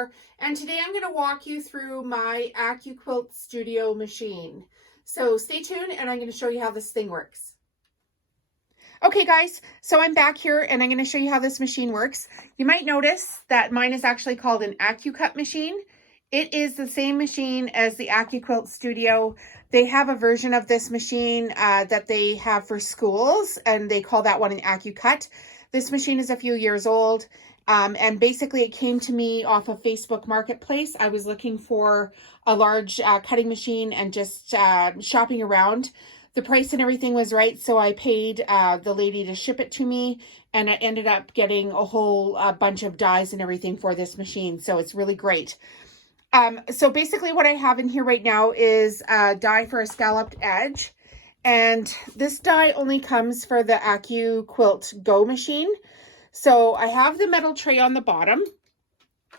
before, and today I'm going to walk you through my Accuquilt Studio machine. So stay tuned and I'm going to show you how this thing works. Okay guys, so I'm back here and I'm going to show you how this machine works. You might notice that mine is actually called an Accucut machine. It is the same machine as the Accuquilt Studio. They have a version of this machine that they have for schools, and they call that one an Accucut. This machine is a few years old, and basically it came to me off of Facebook Marketplace. I was looking for a large cutting machine and just shopping around. The price and everything was right, so I paid the lady to ship it to me, and I ended up getting a whole bunch of dies and everything for this machine, so it's really great. So basically what I have in here right now is a die for a scalloped edge, and this die only comes for the Accuquilt Go machine. So I have the metal tray on the bottom,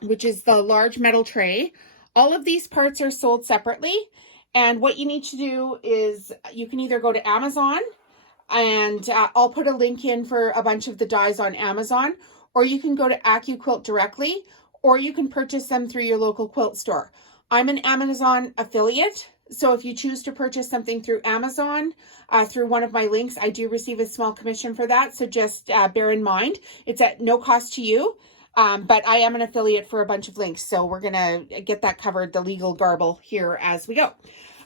which is the large metal tray. All of these parts are sold separately, and what you need to do is you can either go to Amazon, and I'll put a link in for a bunch of the dies on Amazon, or you can go to Accuquilt directly, or you can purchase them through your local quilt store. I'm an Amazon affiliate, so if you choose to purchase something through Amazon, through one of my links, I do receive a small commission for that, so just bear in mind. It's at no cost to you, but I am an affiliate for a bunch of links, so we're gonna get that covered, the legal garble here as we go.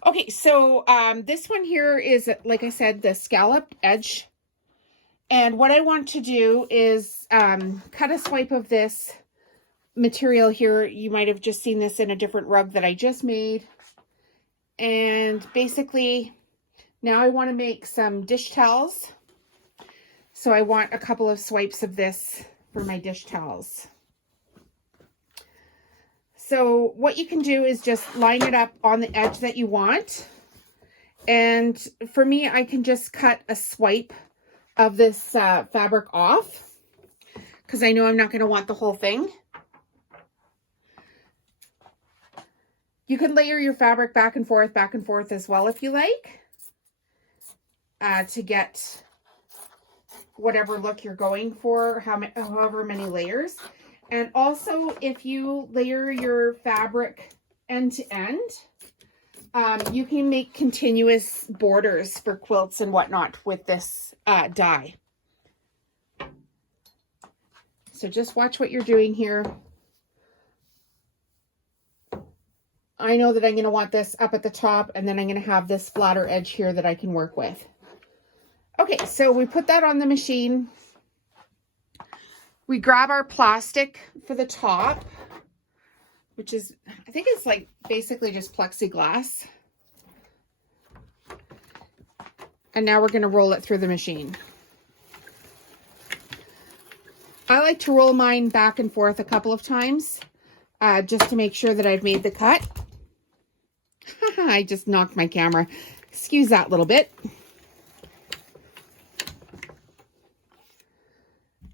Okay, so this one here is, like I said, the scalloped edge. And what I want to do is cut a swipe of this material here. You might have just seen this in a different rug that I just made. And basically now I want to make some dish towels. So I want a couple of swipes of this for my dish towels. So what you can do is just line it up on the edge that you want. And for me, I can just cut a swipe of this fabric off, because I know I'm not going to want the whole thing. You can layer your fabric back and forth as well if you like, to get whatever look you're going for, however many layers. And also, if you layer your fabric end to end, you can make continuous borders for quilts and whatnot with this die. So just watch what you're doing here. I know that I'm going to want this up at the top, and then I'm going to have this flatter edge here that I can work with. Okay, so we put that on the machine. We grab our plastic for the top, which is, I think it's like basically just plexiglass. And now we're going to roll it through the machine. I like to roll mine back and forth a couple of times, just to make sure that I've made the cut. I just knocked my camera. Excuse that little bit.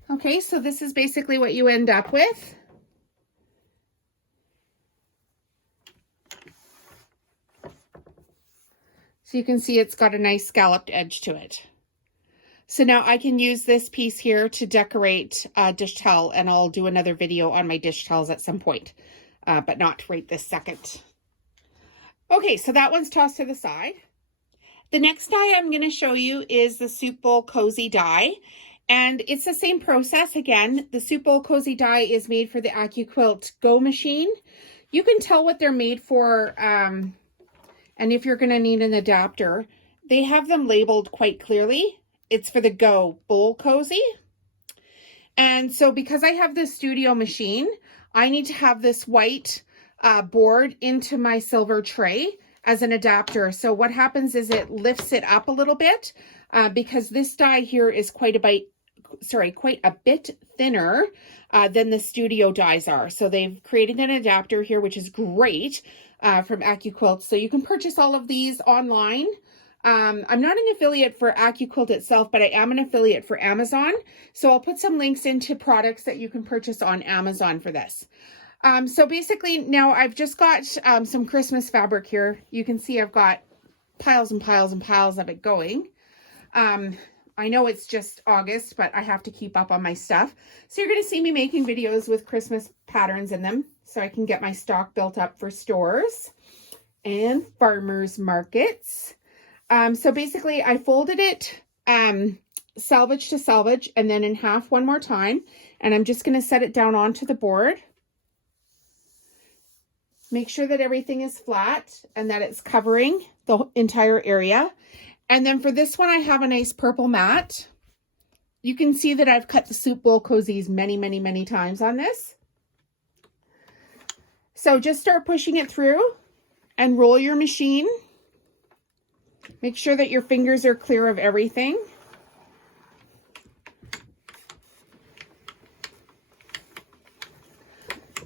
Okay, so this is basically what you end up with. So you can see it's got a nice scalloped edge to it. So now I can use this piece here to decorate a dish towel, and I'll do another video on my dish towels at some point, but not right this second. Okay, so that one's tossed to the side. The next die I'm going to show you is the Soup Bowl Cozy die. And it's the same process again. The Soup Bowl Cozy die is made for the Accuquilt Go machine. You can tell what they're made for, and if you're going to need an adapter. They have them labeled quite clearly. It's for the Go Bowl Cozy. And so because I have this studio machine, I need to have this white board into my silver tray as an adapter. So what happens is it lifts it up a little bit, because this die here is quite a bit thinner than the studio dies are. So they've created an adapter here, which is great, from Accuquilt. So you can purchase all of these online. I'm not an affiliate for Accuquilt itself, but I am an affiliate for Amazon. So I'll put some links into products that you can purchase on Amazon for this. So basically now I've just got some Christmas fabric here. You can see I've got piles and piles and piles of it going. I know it's just August, but I have to keep up on my stuff. So you're going to see me making videos with Christmas patterns in them. so I can get my stock built up for stores and farmers markets. So basically I folded it salvage to salvage and then in half one more time, and I'm just going to set it down onto the board. Make sure that everything is flat and that it's covering the entire area. And then for this one, I have a nice purple mat. You can see that I've cut the Bowl Cozies many, many, many times on this. So just start pushing it through and roll your machine. Make sure that your fingers are clear of everything.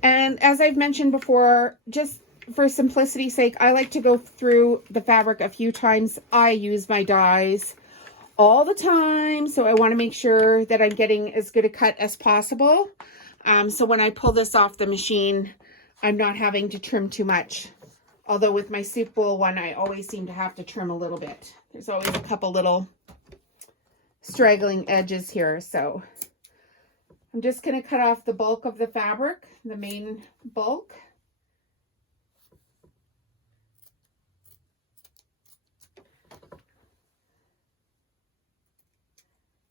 And as I've mentioned before, just for simplicity's sake, I like to go through the fabric a few times. I use my dies all the time, so I want to make sure that I'm getting as good a cut as possible. So when I pull this off the machine, I'm not having to trim too much. Although with my soup bowl one, I always seem to have to trim a little bit. There's always a couple little straggling edges here, so I'm just going to cut off the bulk of the fabric, the main bulk.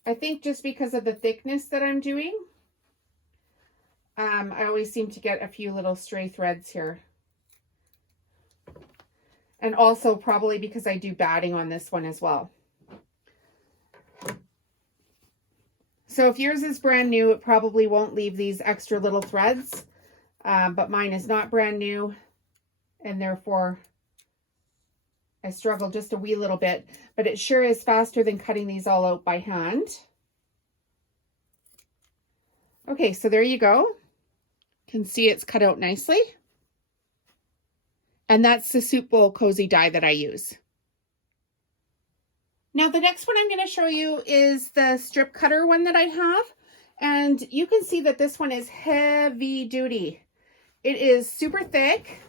I think just because of the thickness that I'm doing, I always seem to get a few little stray threads here. And also probably because I do batting on this one as well. So if yours is brand new, it probably won't leave these extra little threads, but mine is not brand new, and therefore I struggle just a wee little bit, but it sure is faster than cutting these all out by hand. Okay, so there you go. You can see it's cut out nicely. And that's the Bowl Cozy die that I use. Now the next one I'm going to show you is the strip cutter one that I have. And you can see that this one is heavy duty. It is super thick.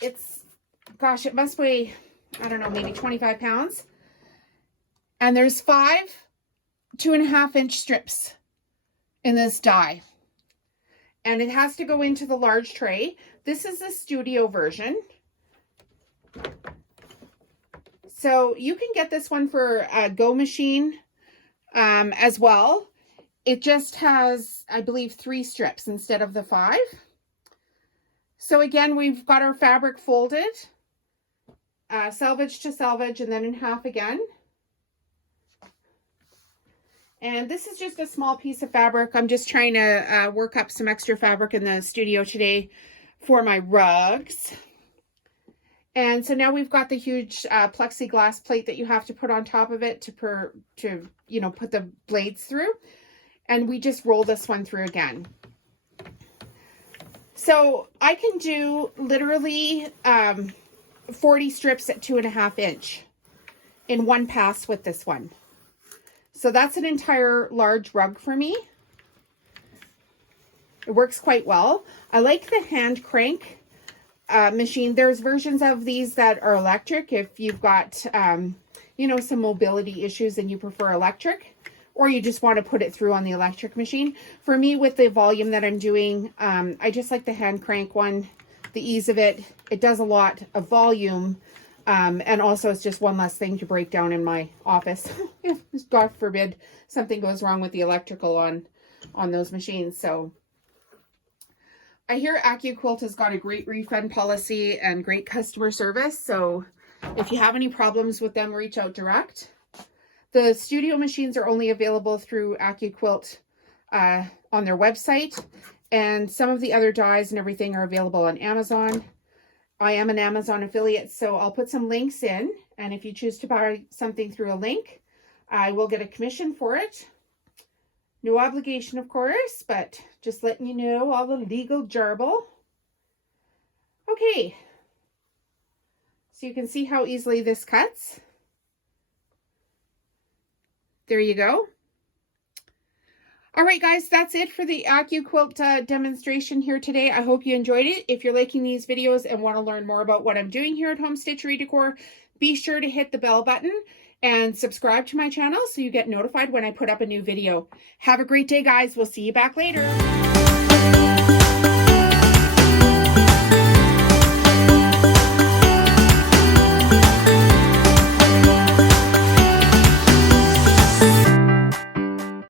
It's, gosh, it must weigh, I don't know, maybe 25 pounds. And there's 5 2.5-inch strips in this die. And it has to go into the large tray. This is the studio version. So you can get this one for a Go machine as well. It just has, I believe, 3 strips instead of the 5. So again, we've got our fabric folded, salvage to salvage, and then in half again. And this is just a small piece of fabric. I'm just trying to work up some extra fabric in the studio today for my rugs. And so now we've got the huge plexiglass plate that you have to put on top of it to you know, put the blades through. And we just roll this one through again. So I can do literally 40 strips at 2.5 inch in one pass with this one. So that's an entire large rug for me. It works quite well. I like the hand crank machine. There's versions of these that are electric if you've got, you know, some mobility issues and you prefer electric, or you just want to put it through on the electric machine. For me, with the volume that I'm doing, I just like the hand crank one, the ease of it. It does a lot of volume, and also it's just one less thing to break down in my office. If, God forbid, something goes wrong with the electrical on those machines. So I hear Accuquilt has got a great refund policy and great customer service. So if you have any problems with them, reach out direct. The studio machines are only available through Accuquilt on their website. And some of the other dies and everything are available on Amazon. I am an Amazon affiliate, so I'll put some links in. And if you choose to buy something through a link, I will get a commission for it. No obligation, of course, but just letting you know all the legal jarble. Okay. So you can see how easily this cuts. There you go. All right, guys, that's it for the Accuquilt demonstration here today. I hope you enjoyed it. If you're liking these videos and want to learn more about what I'm doing here at Home Stitchery Decor, be sure to hit the bell button and subscribe to my channel so you get notified when I put up a new video. Have a great day, guys. We'll see you back later.